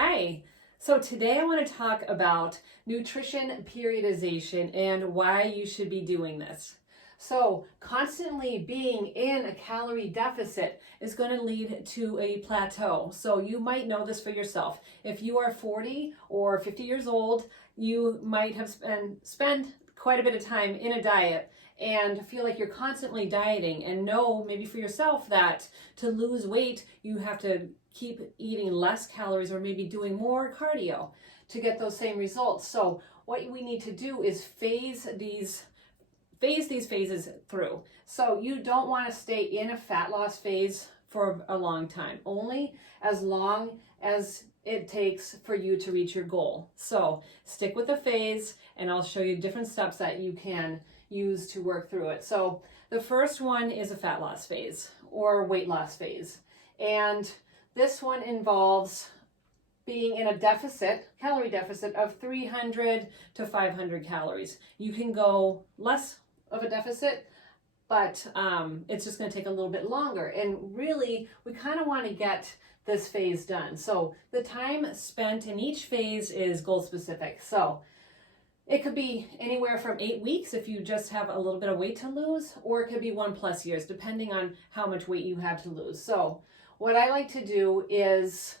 Hi. So today I want to talk about nutrition periodization and why you should be doing this. So constantly being in a calorie deficit is going to lead to a plateau. So you might know this for yourself. If you are 40 or 50 years old, you might have spent quite a bit of time in a diet and feel like you're constantly dieting, and know maybe for yourself that to lose weight you have to keep eating less calories or maybe doing more cardio to get those same results. So what we need to do is phase these phases through. So you don't want to stay in a fat loss phase for a long time, only as long as it takes for you to reach your goal. So stick with the phase and I'll show you different steps that you can use to work through it. So the first one is a fat loss phase or weight loss phase. And this one involves being in a calorie deficit of 300 to 500 calories. You can go less of a deficit, but it's just going to take a little bit longer. And really, we kind of want to get this phase done. So the time spent in each phase is goal specific. So it could be anywhere from 8 weeks if you just have a little bit of weight to lose, or it could be 1+ years, depending on how much weight you have to lose. So what I like to do is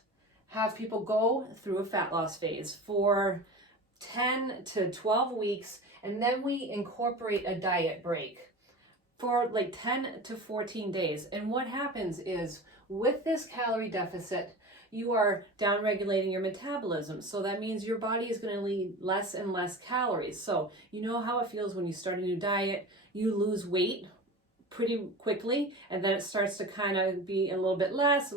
have people go through a fat loss phase for 10 to 12 weeks, and then we incorporate a diet break for like 10 to 14 days. And what happens is with this calorie deficit, you are downregulating your metabolism. So that means your body is going to need less and less calories. So you know how it feels when you start a new diet, you lose weight pretty quickly, and then it starts to kind of be a little bit less,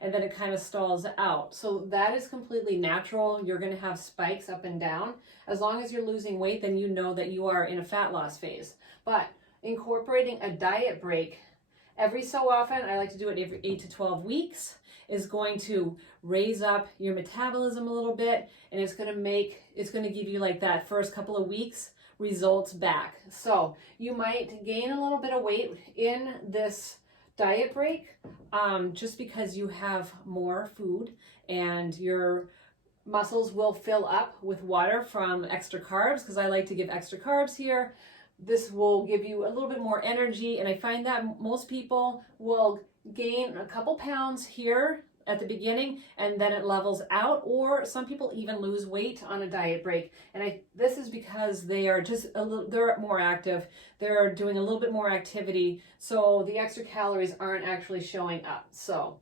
and then it kind of stalls out. So that is completely natural. You're going to have spikes up and down. As long as you're losing weight, then you know that you are in a fat loss phase. But incorporating a diet break every so often, I like to do it every 8 to 12 weeks, is going to raise up your metabolism a little bit, and it's going to give you like that first couple of weeks results back. So you might gain a little bit of weight in this diet break just because you have more food and your muscles will fill up with water from extra carbs, because I like to give extra carbs here. This will give you a little bit more energy, and I find that most people will gain a couple pounds here at the beginning and then it levels out, or some people even lose weight on a diet break. And this is because they are just they're more active, they're doing a little bit more activity, so the extra calories aren't actually showing up. So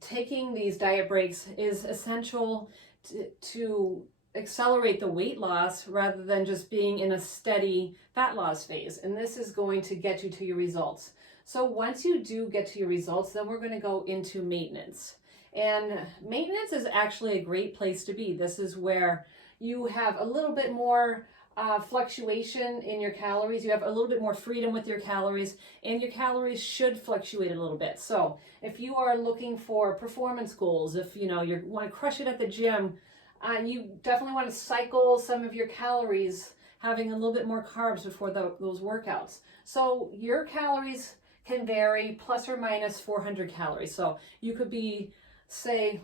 taking these diet breaks is essential to accelerate the weight loss rather than just being in a steady fat loss phase. And this is going to get you to your results. So once you do get to your results, then we're going to go into maintenance. And maintenance is actually a great place to be. This is where you have a little bit more fluctuation in your calories. You have a little bit more freedom with your calories, and your calories should fluctuate a little bit. So if you are looking for performance goals, if you want to crush it at the gym, you definitely want to cycle some of your calories, having a little bit more carbs before those workouts. So your calories can vary plus or minus 400 calories. So you could be,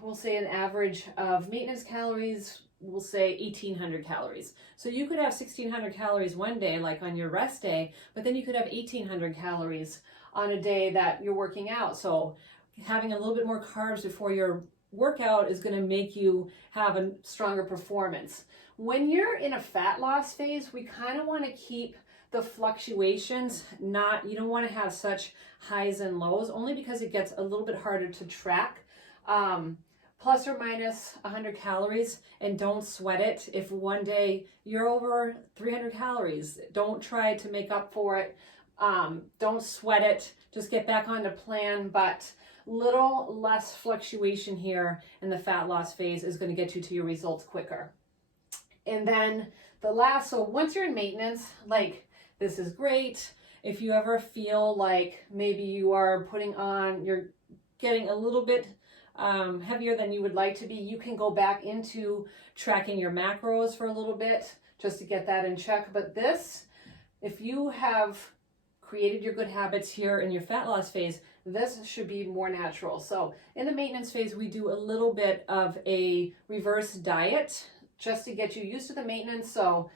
we'll say an average of maintenance calories, we'll say 1,800 calories. So you could have 1,600 calories one day, like on your rest day, but then you could have 1,800 calories on a day that you're working out. So having a little bit more carbs before your workout is going to make you have a stronger performance. When you're in a fat loss phase, we kind of want to keep the fluctuations, you don't want to have such highs and lows, only because it gets a little bit harder to track. Plus or minus 100 calories, and don't sweat it. If one day you're over 300 calories, don't try to make up for it. Don't sweat it. Just get back on the plan, but little less fluctuation here in the fat loss phase is going to get you to your results quicker. And then so once you're in maintenance, this is great. If you ever feel like maybe you're getting a little bit heavier than you would like to be, you can go back into tracking your macros for a little bit just to get that in check. But if you have created your good habits here in your fat loss phase, This should be more natural. So in the maintenance phase, we do a little bit of a reverse diet just to get you used to the maintenance. So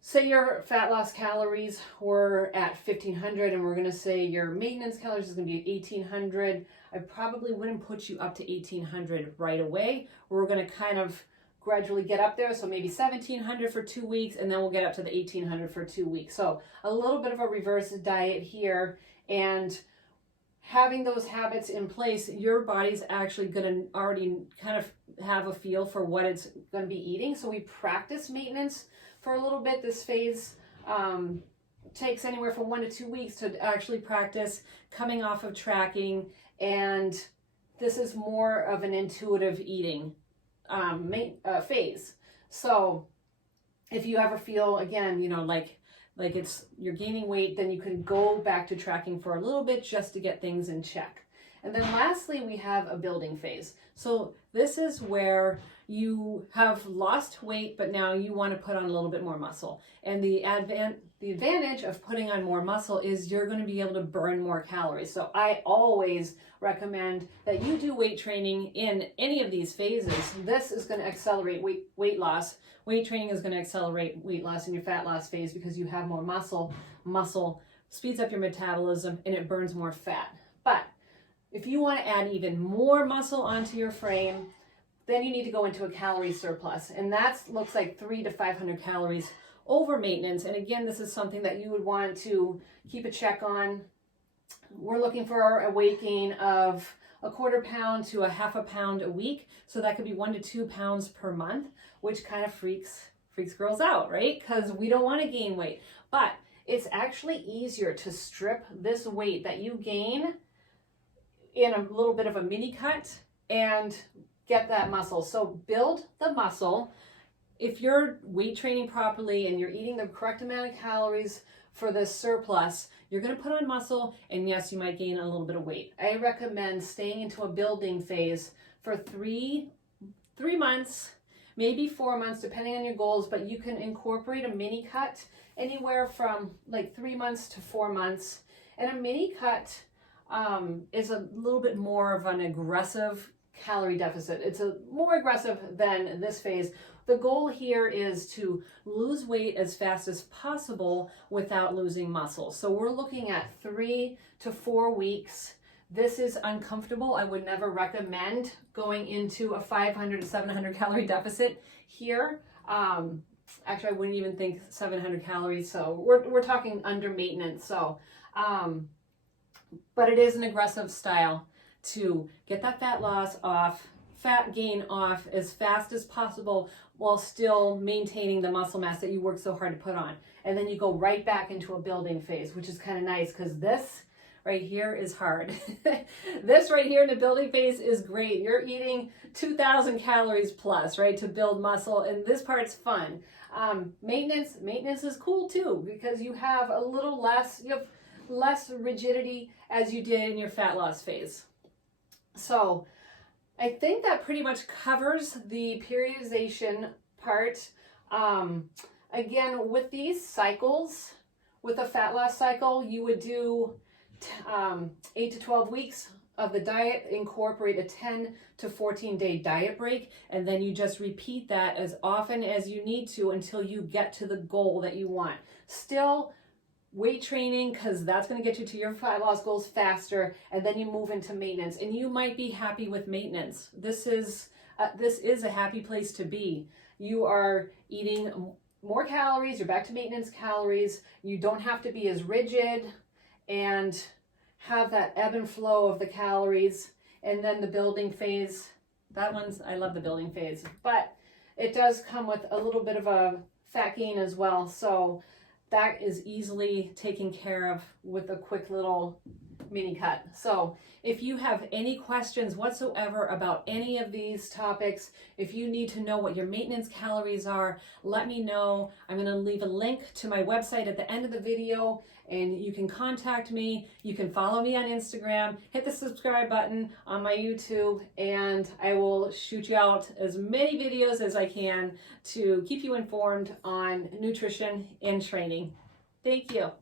say your fat loss calories were at 1,500 and we're going to say your maintenance calories is going to be at 1,800. I probably wouldn't put you up to 1,800 right away. We're going to kind of gradually get up there. So maybe 1,700 for 2 weeks, and then we'll get up to the 1,800 for 2 weeks. So a little bit of a reverse diet here, and having those habits in place, your body's actually going to already kind of have a feel for what it's going to be eating. So we practice maintenance for a little bit. This phase takes anywhere from 1 to 2 weeks to actually practice coming off of tracking, and this is more of an intuitive eating phase. So if you ever feel, again, you know, like it's you're gaining weight, then you can go back to tracking for a little bit just to get things in check. And then lastly, we have a building phase. So this is where you have lost weight, but now you want to put on a little bit more muscle. And the advantage of putting on more muscle is you're going to be able to burn more calories. So I always recommend that you do weight training in any of these phases. This is going to accelerate weight loss. Weight training is going to accelerate weight loss in your fat loss phase because you have more muscle. Muscle speeds up your metabolism and it burns more fat. But if you want to add even more muscle onto your frame, then you need to go into a calorie surplus. And that looks like 300 to 500 calories over maintenance. And again, this is something that you would want to keep a check on. We're looking for a weight gain of a 1/4 pound to a 1/2 pound a week. So that could be 1 to 2 pounds per month, which kind of freaks girls out, right? Because we don't want to gain weight. But it's actually easier to strip this weight that you gain in a little bit of a mini cut and get that muscle. So build the muscle. If you're weight training properly and you're eating the correct amount of calories for this surplus, you're going to put on muscle, and yes, you might gain a little bit of weight. I recommend staying into a building phase for three months, maybe 4 months, depending on your goals, but you can incorporate a mini cut anywhere from like 3 months to 4 months. And a mini cut is a little bit more of an aggressive calorie deficit. It's a more aggressive than this phase. The goal here is to lose weight as fast as possible without losing muscle. So we're looking at 3 to 4 weeks. This is uncomfortable. I would never recommend going into a 500 to 700 calorie deficit here. Actually, I wouldn't even think 700 calories. So we're talking under maintenance. So, but it is an aggressive style to get that fat loss off, fat gain off as fast as possible while still maintaining the muscle mass that you work so hard to put on. And then you go right back into a building phase, which is kind of nice because this right here is hard. This right here in the building phase is great. You're eating 2,000 calories plus, right, to build muscle, and this part's fun. Maintenance is cool too because you have a little less, you have less rigidity as you did in your fat loss phase. So I think that pretty much covers the periodization part. Again, with these cycles, with a fat loss cycle, you would do 8 to 12 weeks of the diet, incorporate a 10 to 14 day diet break, and then you just repeat that as often as you need to until you get to the goal that you want. Still weight training, because that's going to get you to your fat loss goals faster, and then you move into maintenance, and you might be happy with maintenance. This is a happy place to be. You are eating more calories, you're back to maintenance calories, you don't have to be as rigid and have that ebb and flow of the calories. And then the building phase, I love the building phase, but it does come with a little bit of a fat gain as well. So that is easily taken care of with a quick little mini cut. So if you have any questions whatsoever about any of these topics, if you need to know what your maintenance calories are, let me know. I'm going to leave a link to my website at the end of the video, and you can contact me. You can follow me on Instagram, hit the subscribe button on my YouTube, and I will shoot you out as many videos as I can to keep you informed on nutrition and training. Thank you.